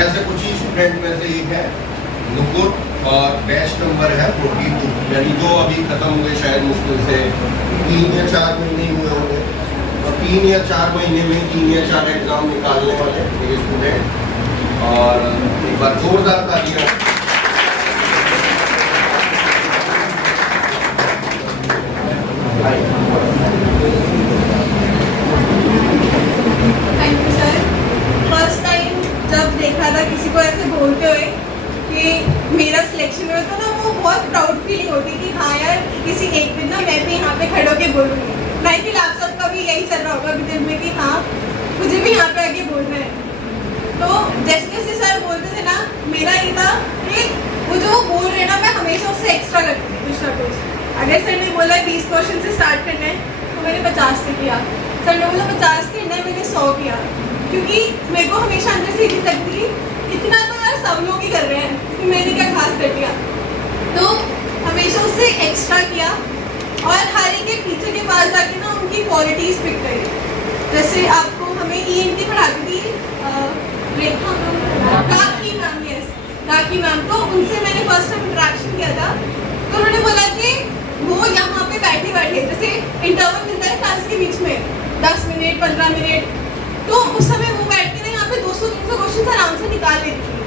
ऐसे कुछ ही स्टूडेंट में से एक है नुपुर और बैच नंबर है 42, यानी जो अभी खत्म हुए शायद मुश्किल से 3 या 4 महीने हुए होंगे, और 3 या 4 महीने में 3 या 4 एग्जाम निकालने वाले मेरे स्टूडेंट। और एक बार जोरदार तालियां। Thank you sir. First time जब देखा था किसी को ऐसे बोलते हुए कि मेरा सिलेक्शन हुआ था ना, वो बहुत प्राउड फीलिंग होती कि हाँ यार किसी एक दिन ना मैं भी यहाँ पे खड़े होके बोलूँगी। मैं फिर आप सबका भी यही चल रहा होगा अभी दिल में कि हाँ मुझे भी यहाँ पे आगे बोलना है। तो जैसे जैसे सर बोलते थे ना, मेरा ये था कि वो जो वो बोल रहे ना मैं हमेशा उससे एक्स्ट्रा करती थी कुछ ना कुछ। अगर सर ने बोला 20 क्वेश्चन से स्टार्ट करना है तो मैंने 50 से किया। सर ने बोला 50 करना है, मैंने 100 किया, क्योंकि मेरे को हमेशा अंदर से ये लगती थी इतना तो यार सब लोग ही कर रहे हैं कि मैंने क्या खास कर दिया। तो हमेशा उससे एक्स्ट्रा किया और हर एक के टीचर के पास जाके ना उनकी क्वालिटीज पिक करी। जैसे आपको हमें ENT पढ़ाती थी रेखा राखी मैम, यस राखी मैम, तो उनसे मैंने फर्स्ट टाइम इंटरेक्शन किया था। तो उन्होंने बोला कि वो यहाँ पे बैठे बैठे जैसे इंटरवल मिलता है क्लास के बीच में 10 मिनट 15 मिनट, तो उस समय वो बैठ के ना यहाँ पे 200-300 क्वेश्चन आराम से निकाल लेती थी।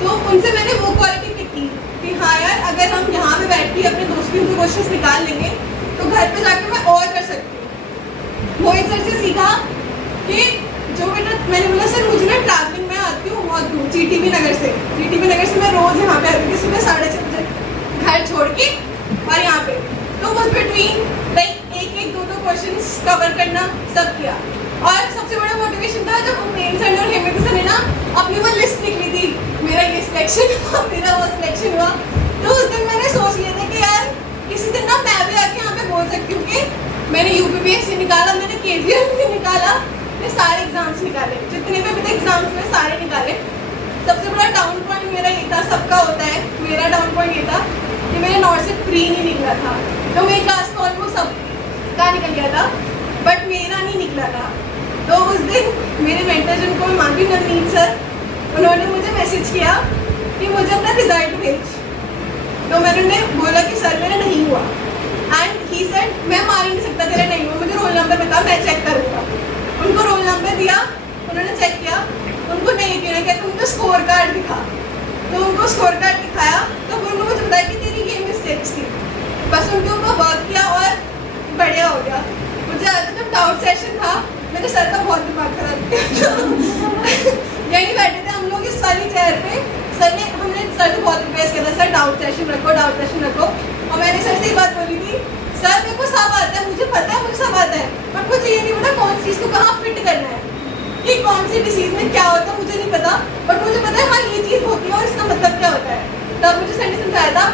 तो उनसे मैंने वो क्वालिटी पिक की कि हाँ यार अगर हम यहाँ पे बैठ के अपने 200-300 क्वेश्चन निकाल लेंगे तो घर पे जाके मैं और कर सकती हूँ। मोहित सर से सीखा कि जो बेटा मैंने बोला सर मुझे ना ट्रैवलिंग में आती हूँ बहुत दूर, GTB नगर से मैं रोज यहाँ पे आती थी सुबह 6:30 बजे घर छोड़ के और यहाँ पे। तो उस बिटवीन लाइक एक 2-2 क्वेश्चन कवर करना सब किया। और सबसे बड़ा मोटिवेशन था जब मेन सर और हेमंत सर ने ना अपनी वो लिस्ट निकली थी, मेरा ये सिलेक्शन हुआ, मेरा वो सिलेक्शन हुआ। तो उस दिन मैंने सोच लिया था कि यार किसी दिन ना मैं भी आके यहाँ पे बोल सकती हूँ कि मैंने UPPSC निकाला, मैंने KGL भी निकाला, मैंने सारे एग्जाम्स निकाले, जितने भी अभी एग्जाम्स में सारे निकाले। सबसे बड़ा डाउन पॉइंट मेरा ये था, सबका होता है, मेरा डाउन पॉइंट ये था कि मेरा नॉर्थ से प्री नहीं निकला था। तो मेरी क्लास में ऑलमोस्ट सबका निकल गया था बट मेरा नहीं निकला था। तो उस दिन मेरे मेंटर जिनको मैं मानती हूँ नवनीत सर, उन्होंने मुझे मैसेज किया कि मुझे अपना रिजल्ट भेज। तो मैंने उन्हें बोला कि सर मेरा नहीं हुआ, एंड ही सेड मैं मान ही नहीं सकता तेरा नहीं हुआ, मुझे रोल नंबर बता मैं चेक करूँगा। उनको रोल नंबर दिया, उन्होंने चेक किया, उनको नहीं यकीन किया, तो उनको स्कोर कार्ड दिखा। तो उनको स्कोर कार्ड दिखाया तो उन्होंने मुझे बताया कि तेरी ये मिस्टेक्स थी। बस उनके ऊपर वर्क किया और बढ़िया हो गया। मुझे आज जब डाउट सेशन था मेरे सर का बहुत दिमाग खराब किया। यहीं बैठे थे हम लोग इस वाली चेयर पे, हमने सर से बहुत रिक्वेस्ट किया था सर डाउट सेशन रखो। और मैंने सर से ये बात बोली थी सर मेरे को सब आता है, मुझे पता है मुझे सब आता है, बट मुझे ये नहीं पता कौन सी चीज़ को कहाँ फिट करना है, कि कौन सी डिसीज में क्या होता है मुझे नहीं पता, बट मुझे पता है हाँ ये चीज़ होती है और इसका मतलब क्या होता है। तब मुझे सर ने समझाया था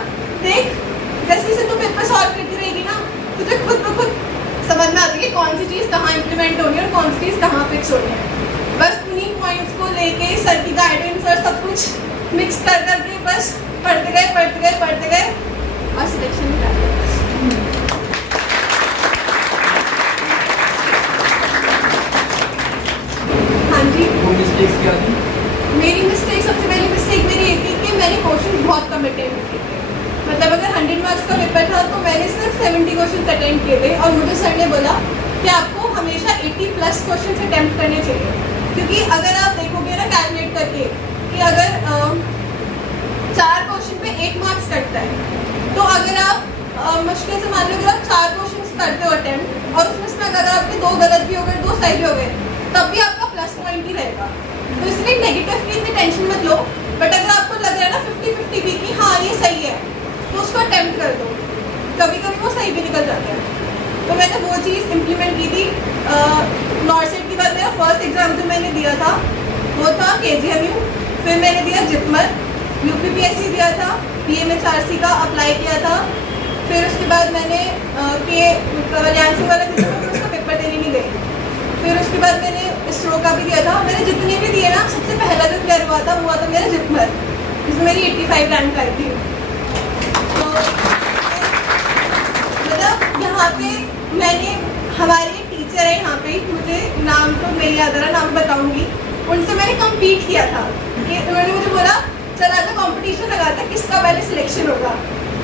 देख जैसे जैसे तू पेपर सॉल्व करती रहेगी ना तुझे खुद ब खुद समझ में आता है कि कौन सी चीज़ कहाँ इम्प्लीमेंट होनी है और कौन सी चीज़ कहाँ फिक्स होनी है। बस उन्हीं पॉइंट्स को लेके सर की गाइडेंस और सब कुछ मिक्स कर करके बस पढ़ते गए और सिलेक्शन निकाल लिया। हाँ जी, मिस्टेक्स क्या थी? मेरी मिस्टेक सबसे पहली मिस्टेक मेरी ये थी कि मैंने क्वेश्चन बहुत कम अटेम्प्ट किए थे। मतलब अगर 100 मार्क्स का पेपर था तो मैंने सिर्फ 70 क्वेश्चन अटेम्प्ट किए थे। और मुझे सर ने बोला कि आपको हमेशा 80+ क्वेश्चन अटेम्प्ट करने चाहिए, क्योंकि अगर आप देखोगे ना कैलकुलेट करके कि अगर 4 क्वेश्चन पे 8 मार्क्स कटता है, तो अगर आप मुश्किल से मान लो अगर आप 4 क्वेश्चन करते हो अटेम्प्ट और उसमें से अगर आपके 2 गलत भी हो गए 2 सही भी हो गए तब भी आपका प्लस पॉइंट ही रहेगा। तो इसलिए नेगेटिव की इतनी टेंशन मत लो, बट अगर आपको लग रहा है ना 50-50 भी कि हाँ ये सही है तो उसको अटेम्प्ट कर दो, कभी कभी वो सही भी निकल जाता है। तो मैंने वो चीज़ इम्प्लीमेंट की थी। नॉर्थ सेट के बाद मेरा फर्स्ट एग्जाम जो मैंने दिया था वो था KGMU, फिर मैंने दिया जिपमर, UPPSC दिया था, PMHRC का अप्लाई किया था, फिर उसके बाद मैंने कल्याण वाला उसका पेपर देने नहीं गई, फिर उसके बाद मैंने ISRO का भी दिया था। मैंने जितने भी दिए ना सबसे पहला जो क्लियर हुआ था वो हुआ था मेरा जिपमर, जिसमें मेरी 85 रैंक आई थी। तो मतलब यहाँ पे मैंने हमारे टीचर है यहाँ पे, मुझे नाम तो नहीं याद आ रहा, नाम बताऊंगी, उनसे मैंने कम्पीट किया था कि उन्होंने मुझे बोला चला तो कंपटीशन लगाता है किसका पहले सिलेक्शन होगा।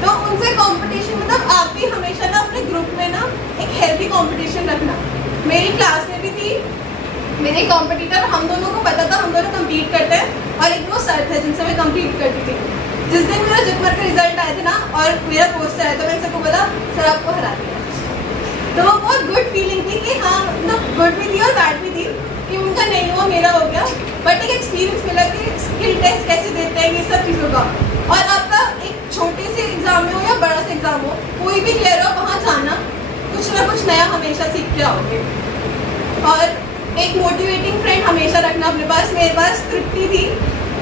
तो उनसे कंपटीशन मतलब आप भी हमेशा ना अपने ग्रुप में ना एक हेल्दी कंपटीशन रखना। मेरी क्लास में भी थी मेरे कॉम्पिटिटर, हम दोनों को पता था हम दोनों कम्पीट करते हैं और एक वो सर थे जिनसे मैं कम्पीट करती थी। जिस दिन मेरा जितमर का रिजल्ट आया था ना और मेरा पोस्टर आया तो मैंने सबको बोला सर आपको हरा दिया। तो वो बहुत गुड फीलिंग थी कि हाँ मतलब गुड भी थी और बैड भी थी कि उनका नहीं हुआ मेरा हो गया, बट एक एक्सपीरियंस मिला कि स्किल टेस्ट कैसे देते हैं ये सब चीज़ों का। और आपका एक छोटे से एग्जाम में हो या बड़ा सा एग्जाम हो, कोई भी क्लियर हो वहाँ जाना कुछ ना कुछ नया हमेशा सीख के आओगे। और एक मोटिवेटिंग फ्रेंड हमेशा रखना अपने पास। मेरे पास तृप्ति थी,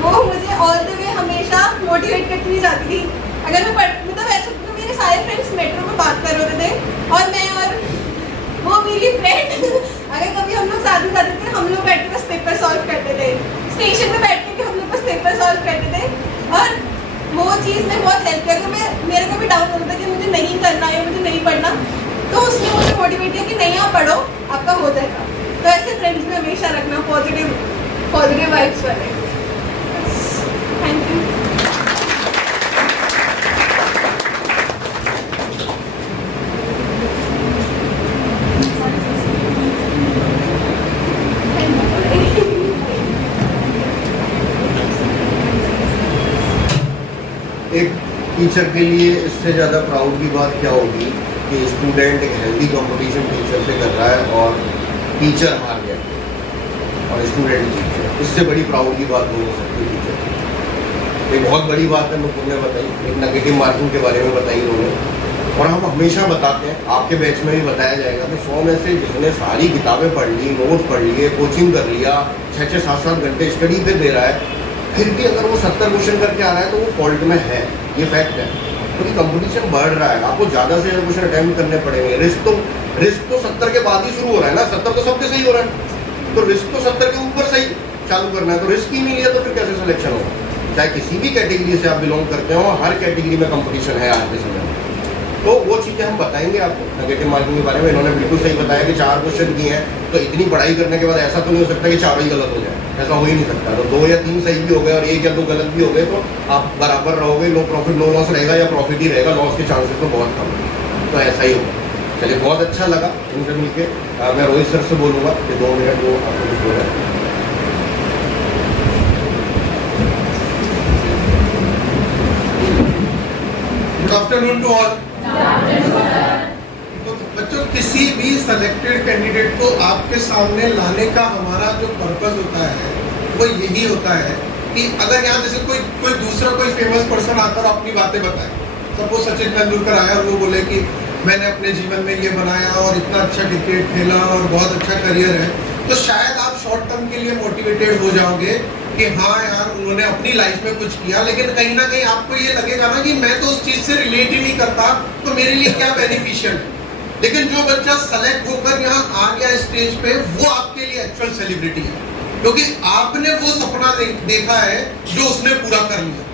वो मुझे ऑल द वे हमेशा मोटिवेट करती हुई जाती थी। अगर मैं मतलब ऐसे तो मेरे सारे फ्रेंड्स मेट्रो में बात कर रहे थे और मैं और वो मेरी फ्रेंड अगर कभी हम लोग साथ में जाते थे हम लोग बैठ के बस पेपर सॉल्व करते थे। स्टेशन में बैठ के हम लोग बस पेपर सॉल्व करते थे और वो चीज़ में बहुत हेल्प किया। अगर मेरे को भी डाउट होता था कि मुझे नहीं करना है मुझे नहीं पढ़ना, तो उसने मुझे मोटिवेट किया कि नहीं आप पढ़ो आपका हो जाएगा। तो ऐसे फ्रेंड्स में हमेशा रखना, पॉजिटिव वाइब्स वाले। Thank you. एक टीचर के लिए इससे ज़्यादा प्राउड की बात क्या होगी कि स्टूडेंट एक हेल्दी कंपटीशन टीचर से कर रहा है और टीचर हार गया और स्टूडेंट जीत गया। इससे बड़ी प्राउड की बात नहीं हो सकती टीचर की। एक बहुत बड़ी बात है नुपुर ने बताई, एक नेगेटिव मार्किंग के बारे में बताई उन्होंने। और हम हमेशा बताते हैं, आपके बैच में भी बताया जाएगा कि 100 में से जिसने सारी किताबें पढ़ ली, नोट पढ़ लिए, कोचिंग कर लिया, 6-6, 7-7 घंटे स्टडी पे दे रहा है, फिर भी अगर वो 70 क्वेश्चन करके आ रहा है तो वो फॉल्ट में है। ये फैक्ट है, क्योंकि कंपटीशन बढ़ रहा है। आपको ज़्यादा से ज़्यादा क्वेश्चन अटेम्प्ट करने पड़ेंगे। रिस्क तो 70 के बाद ही शुरू हो रहा है ना, 70 तो सबके सही हो रहा है, तो रिस्क तो 70 के ऊपर सही चालू करना है। तो रिस्क ही नहीं लिया तो फिर कैसे सिलेक्शन होगा? चाहे किसी भी कैटेगरी से आप बिलोंग करते हो, हर कैटेगरी में कंपटीशन है आज के समय में। तो वो चीज़ें हम बताएंगे आपको नेगेटिव मार्किंग के बारे में। इन्होंने बिल्कुल सही बताया कि 4 क्वेश्चन किए हैं, तो इतनी पढ़ाई करने के बाद ऐसा तो नहीं हो सकता कि 4 ही गलत हो जाए, ऐसा हो ही नहीं सकता। तो 2 या 3 सही भी हो गए और 1 या 2 गलत भी हो गए तो आप बराबर रहोगे। नो प्रॉफिट नो लॉस रहेगा या प्रॉफिट ही रहेगा, लॉस के चांसेस तो बहुत कम है। तो ऐसा ही होगा। चलिए, बहुत अच्छा लगा इनसे मिलके। मैं रोहित सर से बोलूँगा कि 2 मिनट वो आपको कुछ बोला। Good afternoon to all. तो बच्चों, किसी भी सेलेक्टेड कैंडिडेट को आपके सामने लाने का हमारा जो पर्पस होता है वो यही होता है कि अगर यहाँ जैसे कोई दूसरा कोई फेमस पर्सन आकर अपनी बातें बताए, सपोज सचिन तेंदुलकर आया और वो बोले कि मैंने अपने जीवन में ये बनाया और इतना अच्छा क्रिकेट खेला और बहुत अच्छा करियर है, तो शायद आप शॉर्ट टर्म के लिए मोटिवेटेड हो जाओगे कि हाँ यार उन्होंने अपनी लाइफ में कुछ किया। लेकिन कहीं ना कहीं आपको ये लगेगा ना कि मैं तो उस चीज से रिलेट ही नहीं करता, तो मेरे लिए क्या बेनिफिशियल। लेकिन जो बच्चा सेलेक्ट होकर यहाँ आ गया स्टेज पे, वो आपके लिए एक्चुअल सेलिब्रिटी है, क्योंकि आपने वो सपना देखा है जो उसने पूरा कर लिया।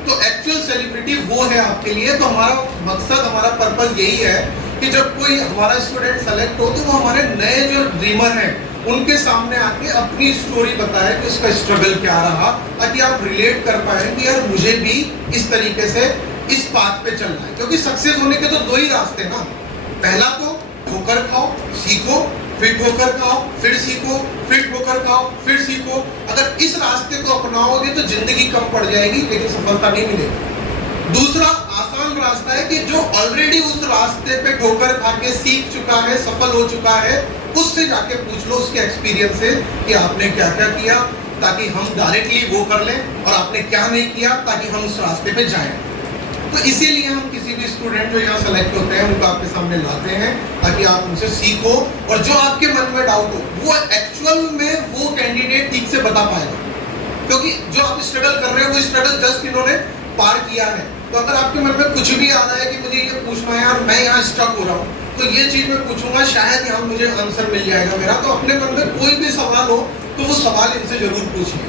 तो एक्चुअल सेलिब्रिटी वो है आपके लिए। तो हमारा मकसद, हमारा पर्पस यही है कि जब कोई हमारा स्टूडेंट सेलेक्ट हो तो वो हमारे नए जो ड्रीमर हैं उनके सामने आके अपनी स्टोरी बताए कि उसका स्ट्रगल क्या रहा, ताकि आप रिलेट कर पाए कि यार मुझे भी इस तरीके से इस पाथ पे चलना है। क्योंकि सक्सेस होने के तो 2 ही रास्ते ना, पहला तो ठोकर खाओ सीखो, फिर ठोकर खाओ फिर सीखो, फिर ठोकर खाओ फिर सीखो। अगर इस रास्ते को अपनाओगे तो जिंदगी कम पड़ जाएगी लेकिन सफलता नहीं मिलेगी। दूसरा आसान रास्ता है कि जो ऑलरेडी उस रास्ते पे ठोकर खा के सीख चुका है, सफल हो चुका है, उससे जाके पूछ लो उसके एक्सपीरियंस से कि आपने क्या क्या किया, ताकि हम डायरेक्टली वो कर लें, और आपने क्या नहीं किया ताकि हम उस रास्ते पे जाएं। तो इसीलिए हम किसी भी स्टूडेंट जो यहाँ सेलेक्ट होते हैं उनको आपके सामने लाते हैं ताकि आप उनसे सीखो, और जो आपके मन में डाउट हो वो एक्चुअल में वो कैंडिडेट ठीक से बता पाएगा। क्योंकि जो आप स्ट्रगल कर रहे हैं वो स्ट्रगल जस्ट इन्होंने पार किया है। तो अगर आपके मन में कुछ भी आ रहा है कि मुझे ये पूछना है यार, मैं यहाँ स्टक हो रहा हूँ, तो ये चीज मैं पूछूंगा, शायद यहाँ मुझे आंसर मिल जाएगा मेरा। तो अपने मन में कोई भी सवाल हो तो वो सवाल इनसे जरूर पूछिए।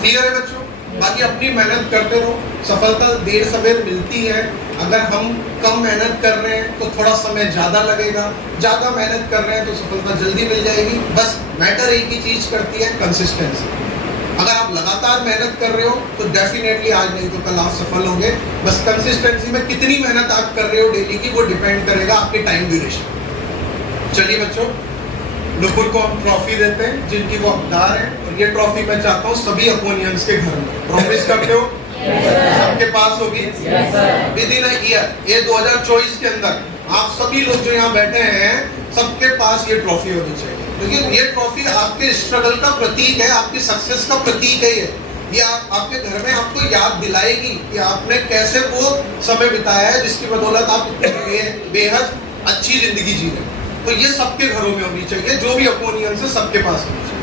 क्लियर है बच्चों? बाकी अपनी मेहनत करते रहो, सफलता देर सवेर मिलती है। अगर हम कम मेहनत कर रहे हैं तो थोड़ा समय ज्यादा लगेगा, ज्यादा मेहनत कर रहे हैं तो सफलता जल्दी मिल जाएगी। बस मैटर एक ही चीज करती है, कंसिस्टेंसी। अगर आप लगातार मेहनत कर रहे हो तो डेफिनेटली आज नहीं तो कल आप सफल होंगे। बस कंसिस्टेंसी में कितनी मेहनत आप कर रहे हो डेली की, वो डिपेंड करेगा आपके टाइम ड्यूरेशन। चलिए बच्चों, नुपुर को हम ट्रॉफी देते हैं जिनकी वो हकदार है, और ये ट्रॉफी मैं चाहता हूँ सभी अपोनियंस के घर में। प्रॉमिस करते हो? सबके पास होगी विद इन अ ईयर। ये 2024 के अंदर आप सभी लोग जो यहाँ बैठे हैं सबके पास ये ट्रॉफी होनी चाहिए, क्योंकि ये ट्रॉफी आपके स्ट्रगल का प्रतीक है, आपकी सक्सेस का प्रतीक है। ये आपके घर में आपको याद दिलाएगी कि आपने कैसे वो समय बिताया है जिसकी बदौलत आप इतनी बेहद अच्छी जिंदगी जी रहे हैं। तो ये सबके घरों में होनी चाहिए, जो भी अपोनियंस है सबके पास होनी चाहिए।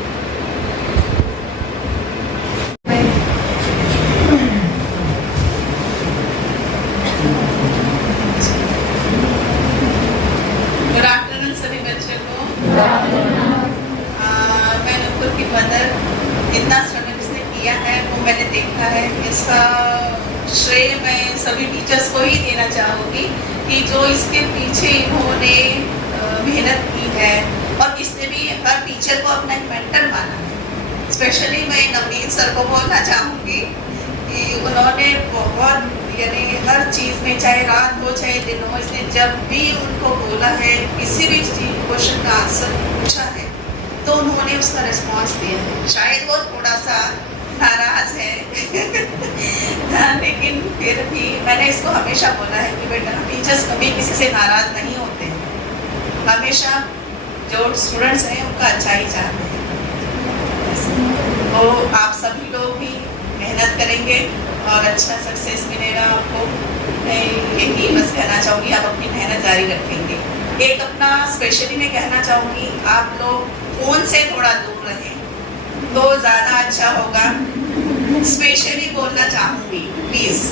गुड आफ्टरनून सभी बच्चों को। मैं नुपुर की मदर, इतना स्ट्रगल इसने किया है वो मैंने देखा है। इसका श्रेय मैं सभी टीचर्स को ही देना चाहूँगी कि जो इसके पीछे इन्होंने मेहनत की है, और इसने भी हर टीचर को अपना एक मेंटर माना है। स्पेशली मैं नवनीत सर को बोलना चाहूँगी कि उन्होंने बहुत, यानी हर चीज़ में, चाहे रात हो चाहे दिन हो, इसने जब भी उनको बोला है, किसी भी क्वेश्चन का आंसर पूछा है तो उन्होंने उसका रिस्पॉन्स दिया है। शायद वो थोड़ा सा नाराज है लेकिन फिर भी मैंने इसको हमेशा बोला है कि बेटा, टीचर्स कभी किसी से नाराज नहीं होते हैं, हमेशा जो स्टूडेंट्स हैं उनका अच्छा ही चाहते हैं। तो आप सभी लोग भी मेहनत करेंगे और अच्छा सक्सेस मिलेगा आपको। मैं यही बस कहना चाहूँगी, आप अपनी मेहनत जारी रखेंगे। एक अपना स्पेशली मैं कहना चाहूँगी, आप लोग फ़ोन से थोड़ा दूर रहें तो ज़्यादा अच्छा होगा। स्पेशली बोलना चाहूँगी, प्लीज़,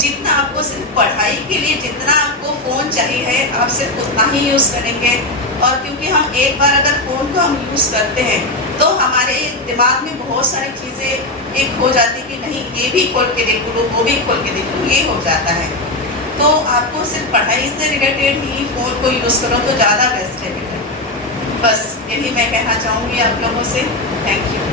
जितना आपको सिर्फ पढ़ाई के लिए जितना आपको फ़ोन चाहिए है, आप सिर्फ उतना ही यूज़ करेंगे। और क्योंकि हम एक बार अगर फ़ोन को हम यूज़ करते हैं तो हमारे दिमाग में बहुत सारी चीज़ें एक हो जाती कि नहीं ये भी खोल के देख लो, वो भी खोल के देख लो, ये हो जाता है। तो आपको सिर्फ पढ़ाई से रिलेटेड ही फ़ोन को यूज़ करो तो ज़्यादा बेस्ट है बेटा। बस यही मैं कहना चाहूँगी आप लोगों से। Thank you.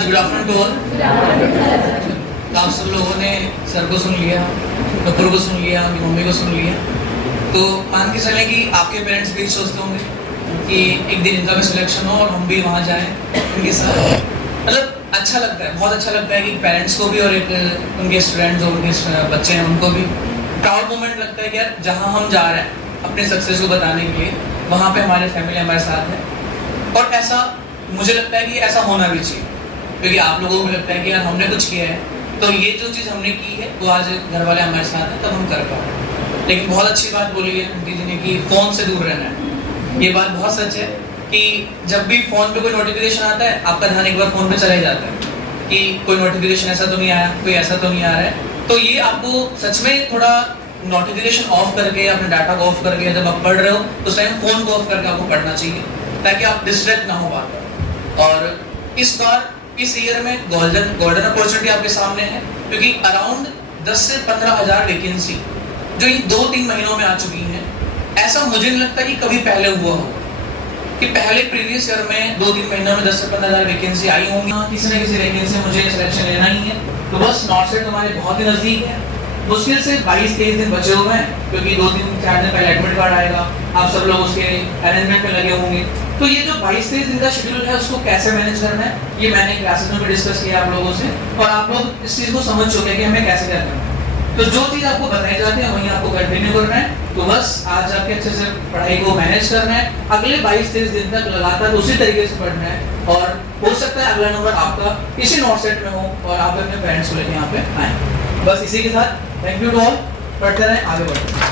Good afternoon to all. आप सब लोगों ने सर को सुन लिया, नुपुर को सुन लिया, मेरी मम्मी को सुन लिया, तो मान के चलें कि आपके पेरेंट्स भी सोचते होंगे कि एक दिन इनका भी सिलेक्शन हो और हम भी वहाँ जाएं उनके साथ। मतलब अच्छा लगता है, बहुत अच्छा लगता है कि पेरेंट्स को भी और एक उनके स्टूडेंट्स जो उनके बच्चे हैं उनको भी प्राउड मोमेंट लगता है कि यार जहाँ हम जा रहे हैं अपने सक्सेस को बताने के लिए, वहाँ पे हमारे फैमिली हमारे साथ है। और ऐसा मुझे लगता है कि ऐसा होना भी चाहिए, क्योंकि आप लोगों को भी लगता है कि यार हमने कुछ किया है तो ये जो चीज़ हमने की है वो आज घर वाले हमारे साथ हैं तब हम कर पाए। लेकिन बहुत अच्छी बात बोली है उनकी जी ने कि फ़ोन से दूर रहना है। ये बात बहुत सच है कि जब भी फ़ोन पे कोई नोटिफिकेशन आता है आपका ध्यान एक बार फ़ोन पे चला ही जाता है कि कोई नोटिफिकेशन ऐसा तो नहीं आया, कोई ऐसा तो नहीं आ रहा है। तो ये आपको सच में थोड़ा नोटिफिकेशन ऑफ करके, अपने डाटा को ऑफ करके जब आप पढ़ रहे हो तो उस टाइम फ़ोन को ऑफ करके आपको पढ़ना चाहिए ताकि आप डिस्ट्रैक्ट ना हो बार। और इस बार इस ईयर में गोल्डन अपॉर्चुनिटी आपके सामने है, क्योंकि अराउंड 10 से 15 हज़ार वैकेंसी जो ये 2-3 महीनों में आ चुकी हैं। ऐसा मुझे नहीं लगता कि कभी पहले हुआ हो कि पहले प्रीवियस ईयर में 2-3 महीनों में 10 से 15 हज़ार वैकेंसी आई होंगी। किसी न किसी वैकेंसी मुझे सिलेक्शन लेना ही है, तो बस नॉर्थ साइड हमारे बहुत ही नज़दीक है। मुश्किल से 22-23 दिन बचे हुए हैं, क्योंकि 2-3-4 दिन पहले एडमिट कार्ड आएगा, आप सब लोग उसके अरेंजमेंट में लगे होंगे। तो ये जो 22-23 दिन का शेड्यूल है उसको कैसे मैनेज करना है, ये मैंने क्लासेस में भी डिस्कस किया आप लोगों से, और आप लोग इस चीज़ को समझ चुके हैं कि हमें कैसे करना है। तो जो चीज़ आपको बताई जाती है वहीं आपको कंटिन्यू करना है। तो बस आज आपके अच्छे से पढ़ाई को मैनेज करना है, अगले 22-23 दिन तक लगातार उसी तरीके से पढ़ना है, और हो सकता है अगला नंबर आपका इसी नॉर्थ सेट में हो और आप अपने पेरेंट्स को लेकर यहाँ पे आए। बस इसी के साथ थैंक यू टू ऑल। पढ़ते रहें, आगे बढ़ते हैं।